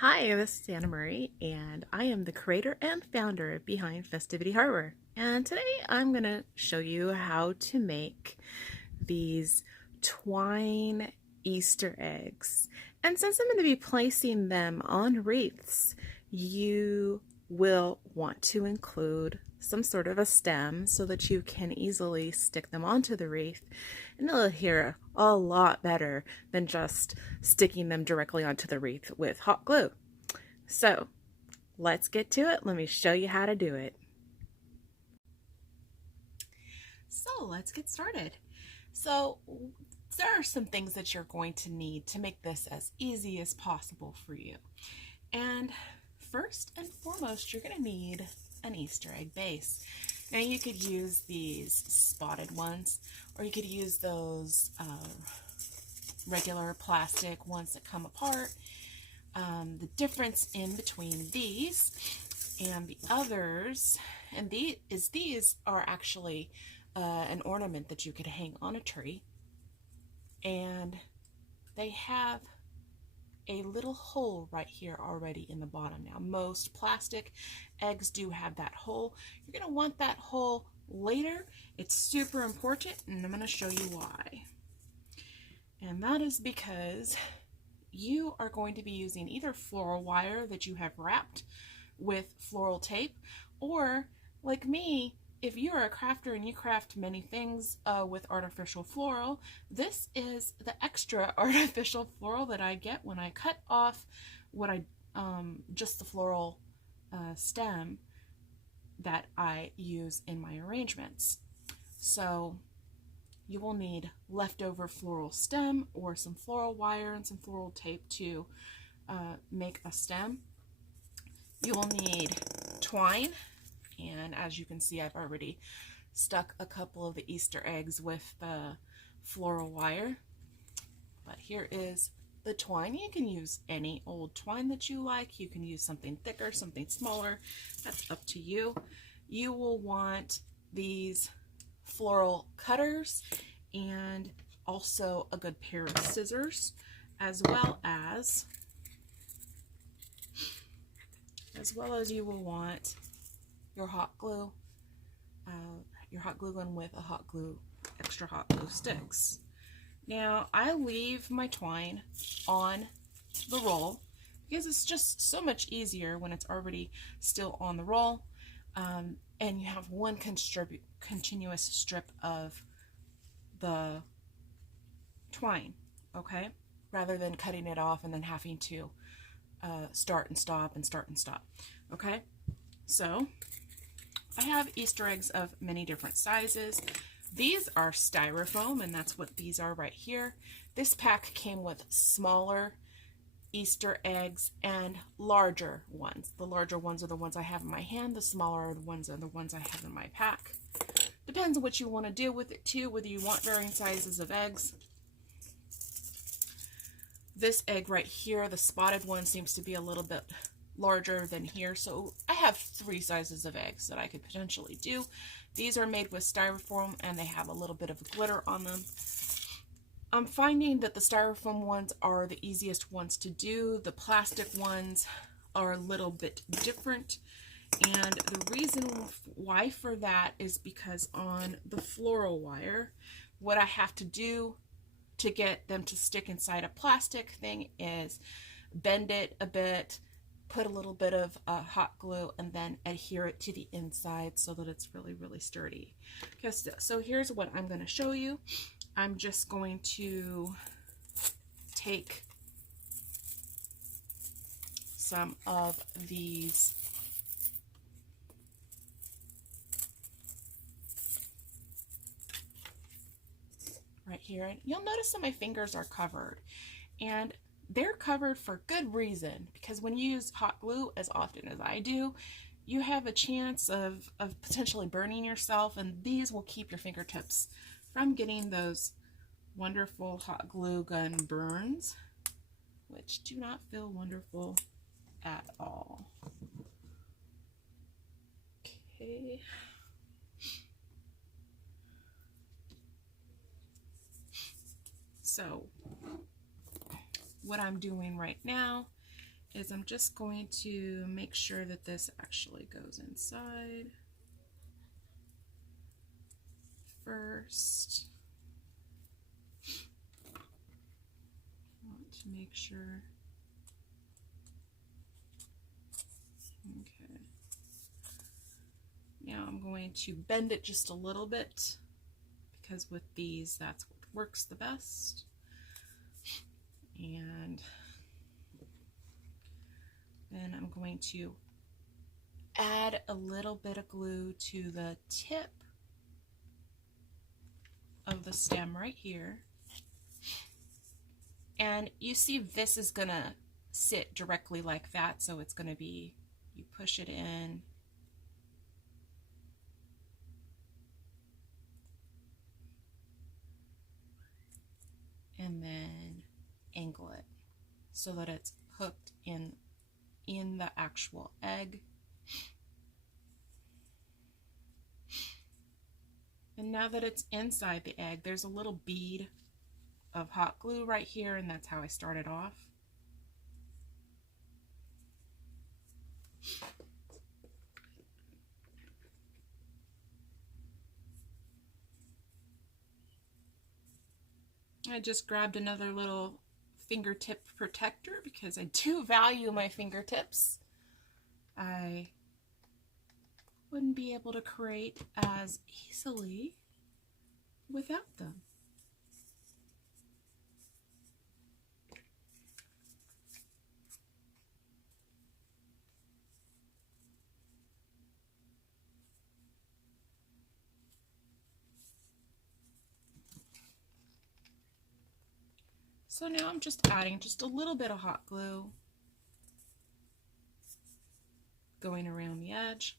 Hi, this is Anna Marie, and I am the creator and founder behind FestivityHarbor. And today I'm going to show you how to make these twine Easter eggs. And since I'm going to be placing them on wreaths, you will want to include some sort of a stem so that you can easily stick them onto the wreath, and it'll adhere a lot better than just sticking them directly onto the wreath with hot glue. So let's get to it. Let me show you how to do it. So let's get started. So there are some things that you're going to need to make this as easy as possible for you. And first and foremost, you're going to need an Easter egg base. Now you could use these spotted ones, or you could use those regular plastic ones that come apart. The difference in between these and the others, and these are actually an ornament that you could hang on a tree, and they have a little hole right here already in the bottom. Now most plastic eggs do have that hole. You're going to want that hole later. It's super important, and I'm going to show you why. And that is because you are going to be using either floral wire that you have wrapped with floral tape, or like me, if you're a crafter and you craft many things with artificial floral, this is the extra artificial floral that I get when I cut off just the floral stem that I use in my arrangements. So you will need leftover floral stem or some floral wire and some floral tape to make a stem. You will need twine, and as you can see, I've already stuck a couple of the Easter eggs with the floral wire. But here is the twine. You can use any old twine that you like. You can use something thicker, something smaller. That's up to you. You will want these floral cutters and also a good pair of scissors, as well as you will want your hot glue gun with a extra hot glue sticks. Now I leave my twine on the roll because it's just so much easier when it's already still on the roll, and you have one continuous strip of the twine, okay, rather than cutting it off and then having to start and stop, okay. So I have Easter eggs of many different sizes. These are styrofoam, and that's what these are right here. This pack came with smaller Easter eggs and larger ones. The larger ones are the ones I have in my hand. The smaller ones are the ones I have in my pack. Depends on what you want to do with it too, whether you want varying sizes of eggs. This egg right here, the spotted one, seems to be a little bit larger than here, so I have 3 sizes of eggs that I could potentially do. These are made with styrofoam, and they have a little bit of glitter on them. I'm finding that the styrofoam ones are the easiest ones to do. The plastic ones are a little bit different, and the reason why for that is because on the floral wire, what I have to do to get them to stick inside a plastic thing is bend it a bit, put a little bit of hot glue, and then adhere it to the inside so that it's really, really sturdy. Okay, so here's what I'm going to show you. I'm just going to take some of these right here, and you'll notice that my fingers are covered, and they're covered for good reason, because when you use hot glue as often as I do, you have a chance of potentially burning yourself, and these will keep your fingertips from getting those wonderful hot glue gun burns, which do not feel wonderful at all. Okay. So what I'm doing right now is I'm just going to make sure that this actually goes inside first. I want to make sure. Okay. Now I'm going to bend it just a little bit, because with these, that's what works the best. And then I'm going to add a little bit of glue to the tip of the stem right here. And you see this is gonna sit directly like that, so it's gonna be, you push it in, and then angle it so that it's hooked in the actual egg. And now that it's inside the egg, there's a little bead of hot glue right here, and that's how I started off. I just grabbed another little fingertip protector because I do value my fingertips. I wouldn't be able to create as easily without them. So now I'm just adding just a little bit of hot glue going around the edge.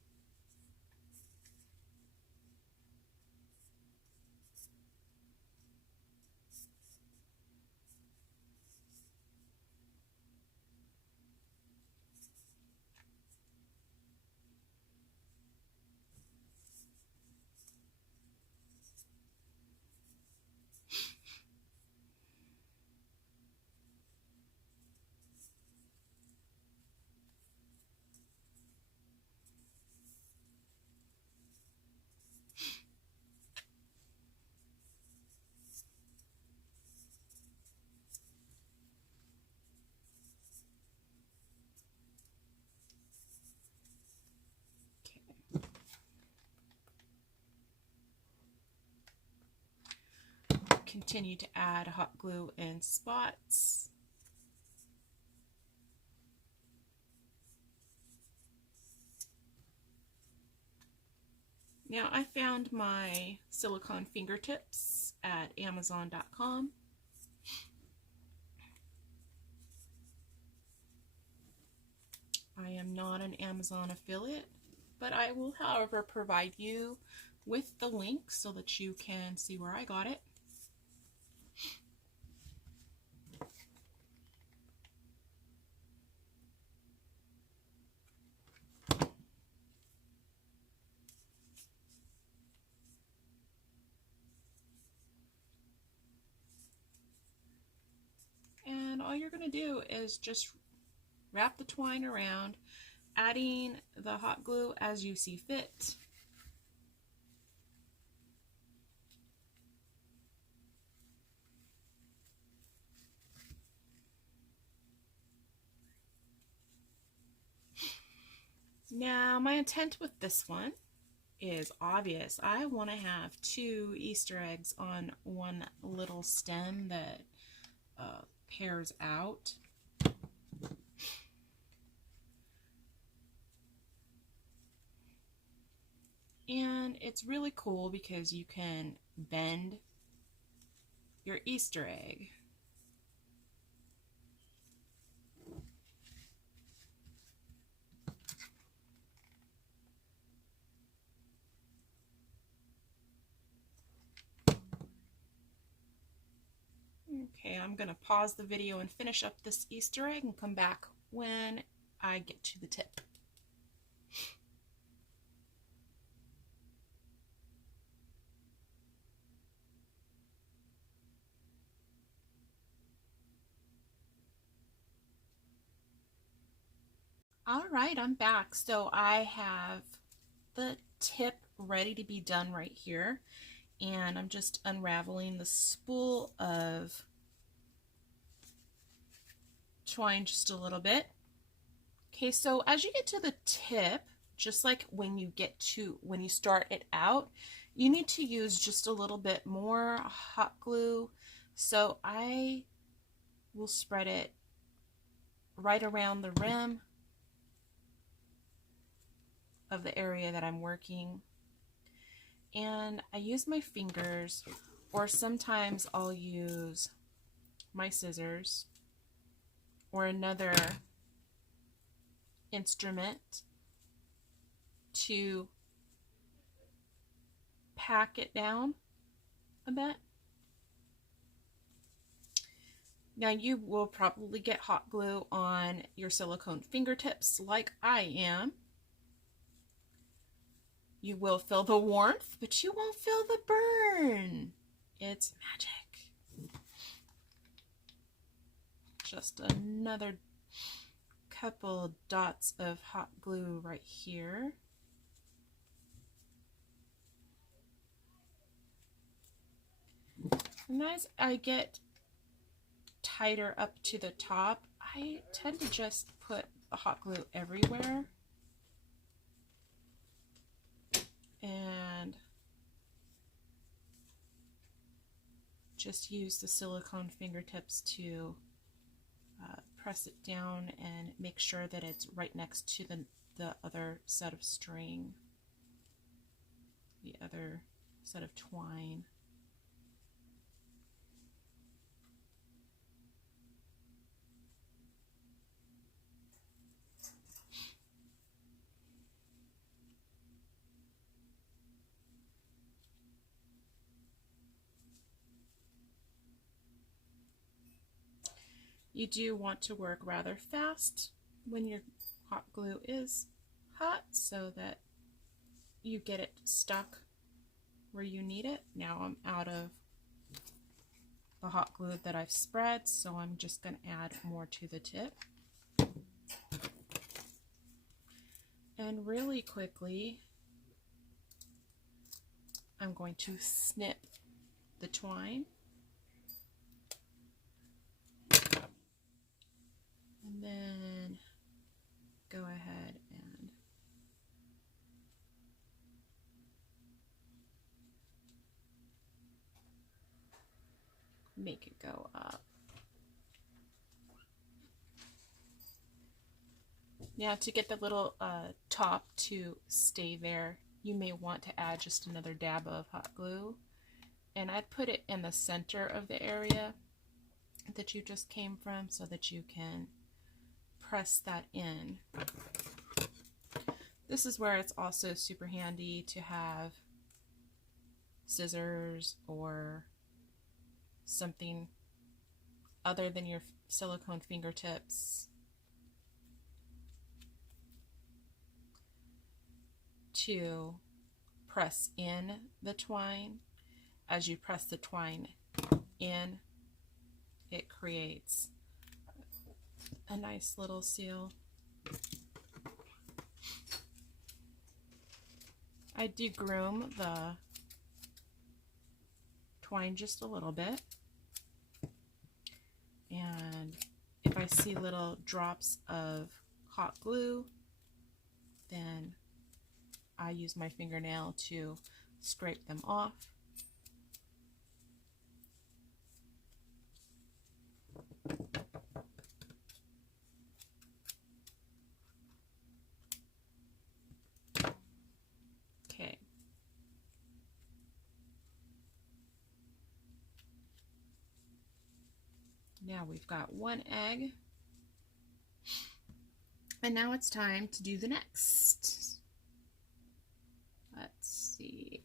Continue to add hot glue in spots. Now I found my silicone fingertips at Amazon.com. I am not an Amazon affiliate, but I will, however, provide you with the link so that you can see where I got it. And all you're going to do is just wrap the twine around, adding the hot glue as you see fit. Now, my intent with this one is obvious. I want to have 2 Easter eggs on one little stem that pairs out. And it's really cool because you can bend your Easter egg. Okay, I'm going to pause the video and finish up this Easter egg and come back when I get to the tip. All right, I'm back. So I have the tip ready to be done right here, and I'm just unraveling the spool of twine just a little bit. Okay, so as you get to the tip, just like when you start it out, you need to use just a little bit more hot glue. So I will spread it right around the rim of the area that I'm working. And I use my fingers, or sometimes I'll use my scissors or another instrument to pack it down a bit. Now you will probably get hot glue on your silicone fingertips like I am. You will feel the warmth, but you won't feel the burn. It's magic. Just another couple dots of hot glue right here. And as I get tighter up to the top, I tend to just put the hot glue everywhere. And just use the silicone fingertips to press it down and make sure that it's right next to the other set of string, the other set of twine. You do want to work rather fast when your hot glue is hot so that you get it stuck where you need it. Now I'm out of the hot glue that I've spread, so I'm just going to add more to the tip. And really quickly, I'm going to snip the twine. And then go ahead and make it go up. Now to get the little top to stay there, you may want to add just another dab of hot glue. And I'd put it in the center of the area that you just came from so that you can press that in. This is where it's also super handy to have scissors or something other than your silicone fingertips to press in the twine. As you press the twine in, it creates a nice little seal. I degroom the twine just a little bit, and if I see little drops of hot glue, then I use my fingernail to scrape them off. Okay. Now we've got one egg. And now it's time to do the next. Let's see.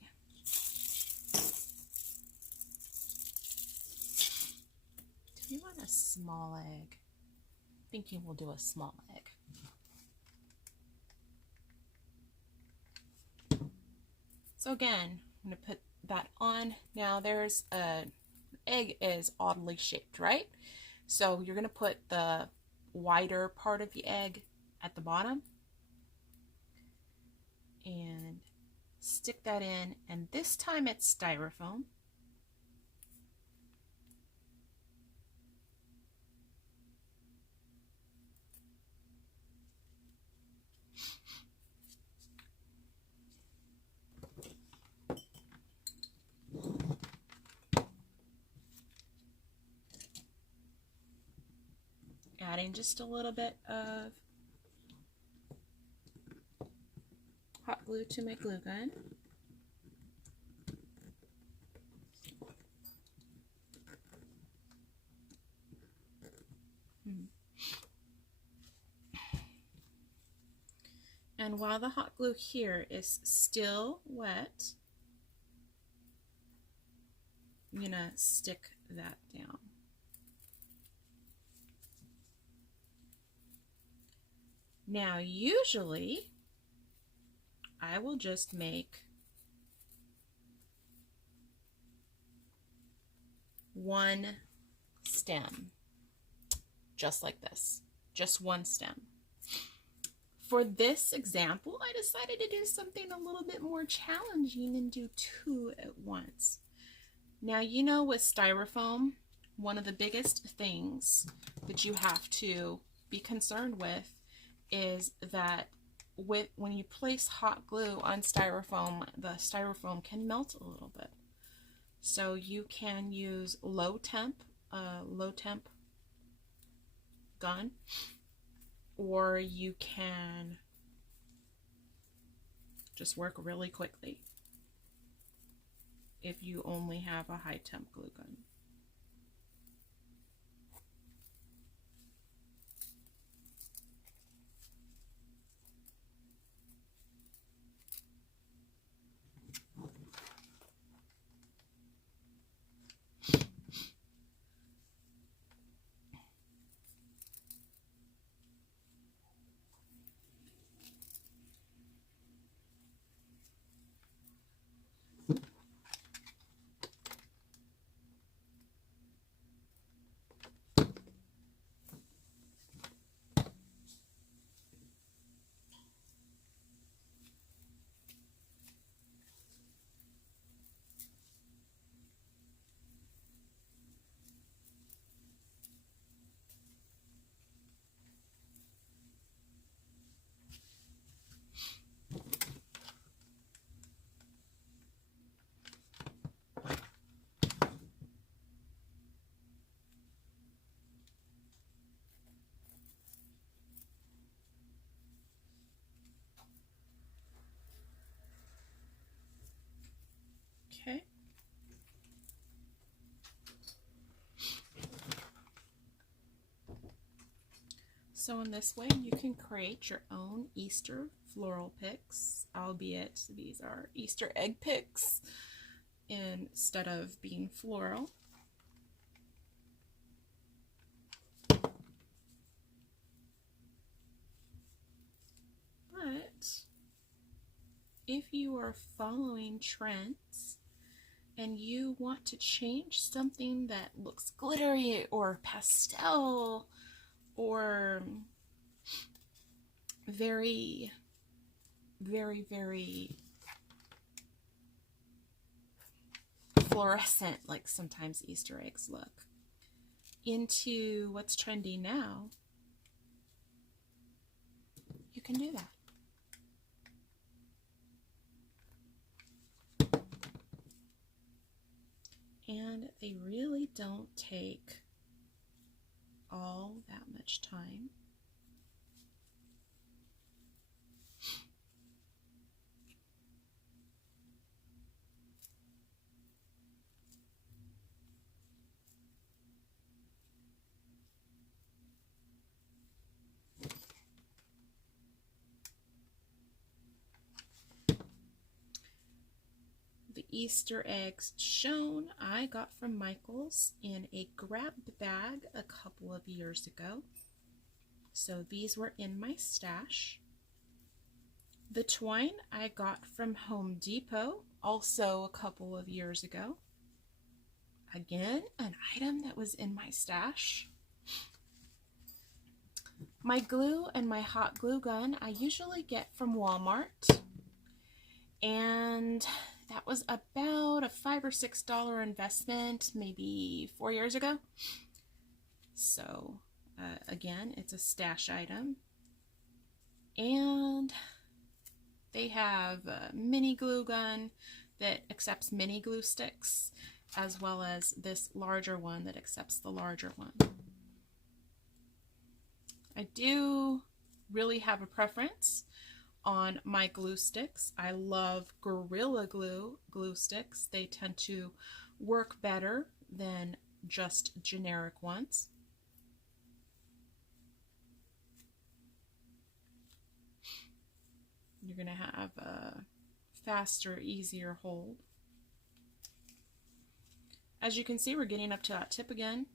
Do we want a small egg? Thinking we'll do a small egg. So again, I'm going to put that on. Now there's egg is oddly shaped, right? So you're going to put the wider part of the egg at the bottom and stick that in, and this time it's styrofoam. Adding just a little bit of hot glue to my glue gun. And while the hot glue here is still wet, I'm going to stick that down. Now, usually, I will just make one stem, just like this, just one stem. For this example, I decided to do something a little bit more challenging and do two at once. Now, you know, with styrofoam, one of the biggest things that you have to be concerned with is that when you place hot glue on styrofoam, the styrofoam can melt a little bit. So you can use low temp gun, or you can just work really quickly if you only have a high temp glue gun. Okay. So in this way, you can create your own Easter floral picks, albeit these are Easter egg picks instead of being floral. But if you are following trends and you want to change something that looks glittery or pastel or very, very, very fluorescent, like sometimes Easter eggs look, into what's trendy now, you can do that. And they really don't take all that much time. The Easter eggs shown I got from Michael's in a grab bag a couple of years ago. So these were in my stash. The twine I got from Home Depot also a couple of years ago. Again, an item that was in my stash. My glue and my hot glue gun I usually get from Walmart, and that was about a $5 or $6 investment maybe 4 years ago. So again, it's a stash item, and they have a mini glue gun that accepts mini glue sticks, as well as this larger one that accepts the larger one. I do really have a preference on my glue sticks. I love Gorilla Glue glue sticks. They tend to work better than just generic ones. You're going to have a faster, easier hold. As you can see, we're getting up to that tip again.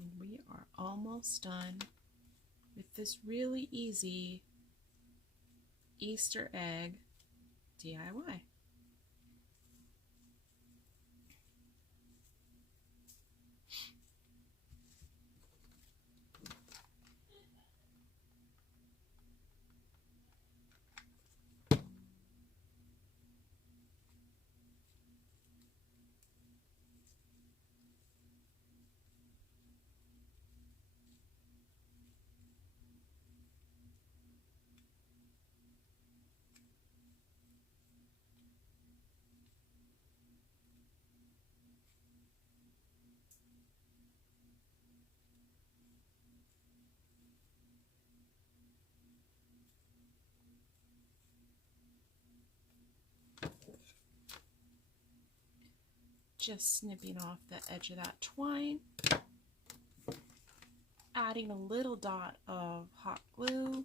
And we are almost done with this really easy Easter egg DIY. Just snipping off the edge of that twine, adding a little dot of hot glue,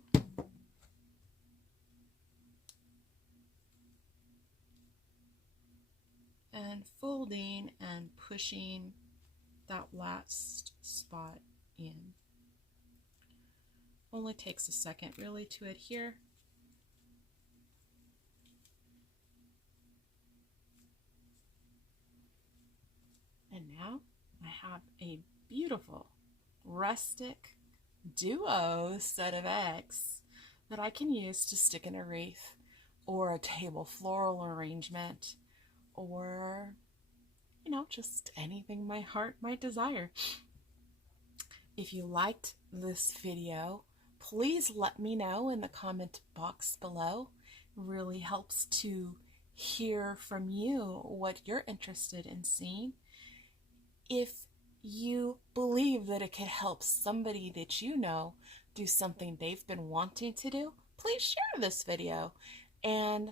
and folding and pushing that last spot in. Only takes a second really to adhere. And now I have a beautiful rustic duo set of eggs that I can use to stick in a wreath or a table floral arrangement, or, you know, just anything my heart might desire. If you liked this video, please let me know in the comment box below. It really helps to hear from you what you're interested in seeing. If you believe that it could help somebody that you know do something they've been wanting to do, please share this video and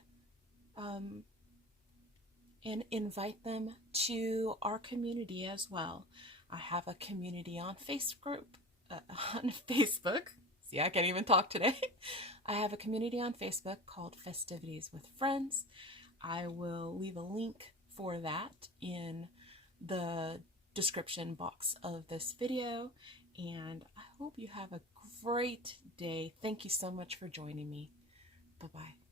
invite them to our community as well. I have a community on Facebook. See, I can't even talk today. I have a community on Facebook called Festivities with Friends. I will leave a link for that in the description box of this video, and I hope you have a great day. Thank you so much for joining me. Bye-bye.